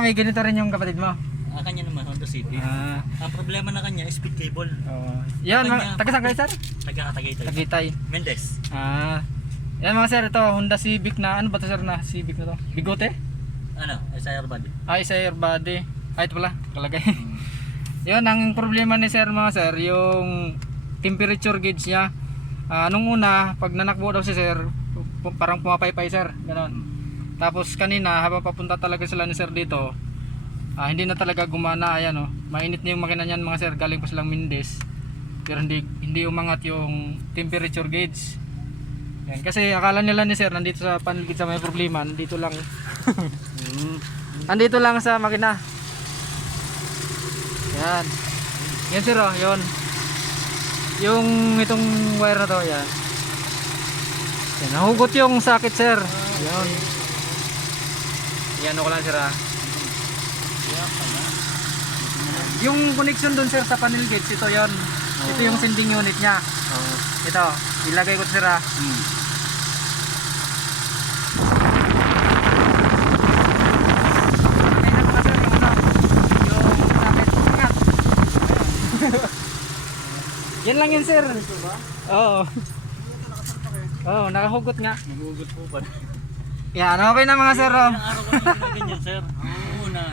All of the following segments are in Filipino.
May ganito rin yung kapatid mo. Kanya naman, Honda Civic. Ang problema na kanya is speed cable. Yan, Kanya- taga saan kayo sir? Tagay-tagay. Tagaytay. Mendes. Yan mga sir, ito Honda Civic na, ano ba to sir na Civic na to? Bigote? Ano? SIR body. Isa air body. Ito pala, kalagay. Yan, ang problema ni sir mga sir, yung temperature gauge niya. Nung una, pag nanakbo daw si sir, parang pumapaypay sir, ganon. Tapos kanina, habang papunta talaga sila ni sir dito, hindi na talaga gumana. Ayan oh, mainit na yung makina niyan mga sir, galing pa silang Mindes. Pero hindi umangat yung temperature gauge. Yan, kasi akala nila ni sir nandito sa panel gauge sa may problema, nandito lang. Nandito lang sa makina. Yan. Yan sir oh, yun. Yung itong wire na to, yan. Yan, nahugot yung socket sir. Yan. Yan ko lang sir ah. Yung connection dun sir sa panel gauge, ito yon. Ito yung sending unit niya. Ito, ilagay ko sir ah. Yan lang yun sir. Oo. Oo, nakahugot nga. Nagugot po ba? Yan, okay na mga sir oh. Ilang araw ko lang ganyan, sir. Oo na.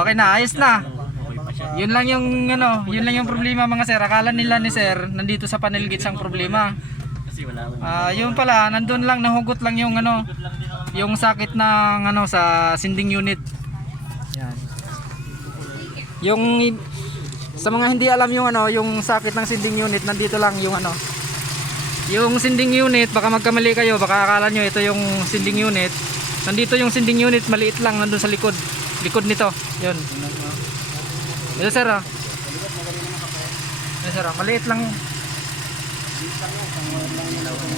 Okay na, ayos na. Okay pa siya. Yun lang yung ano, yun lang yung problema mga sir. Akala nila ni sir nandito sa panel gauge ang problema. Kasi wala ko. Yun pala, nandun lang, nahugot lang yung ano, yung sakit ng ano sa sending unit. Yan. Yung sa mga hindi alam yung ano, yung sakit ng sending unit, nandito lang yung ano. Yung sending unit, baka magkamali kayo, baka akala nyo ito yung sending unit. Nandito yung sending unit, maliit lang nandun sa likod. Likod nito. Yun. Ito sir ah. Ito sir ah, maliit lang yun.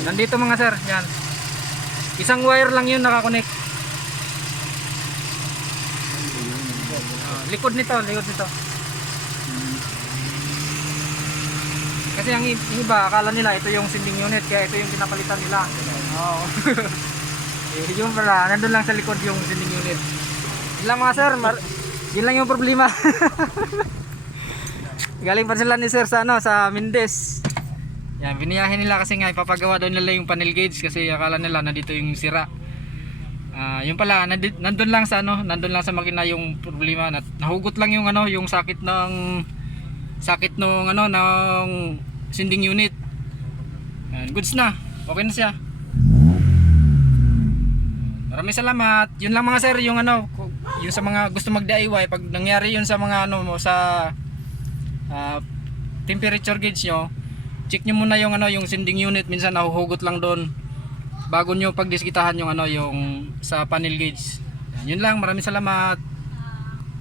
Nandito mga sir, yan. Isang wire lang yun nakakonect. Likod nito, likod nito. Kasi ang iba, akala nila ito yung sending unit, kaya ito yung pinapalitan nila. Oo. Yung pala, nandun lang sa likod yung sending unit. Yun lang mga sir, yun lang yung problema. Galing pa sila ni sir sa, ano, sa Mindes. Yan, biniyahin nila kasi nga ipapagawa daw nila yung panel gauge kasi akala nila nandito yung sira. Yung pala, nandun lang sa ano, nandun lang sa makina yung problema. Nahugot lang yung ano, yung sakit ng ano ng sending unit. Goods na. Okay na siya. Maraming salamat. Yun lang mga sir, yung ano, yung sa mga gusto mag-DIY, pag nangyari yun sa mga ano mo sa temperature gauge nyo, check nyo muna yung ano, yung sending unit, minsan nahuhugot lang doon bago nyo pagdiskitahan yung ano, yung sa panel gauge. Yun lang, maraming salamat.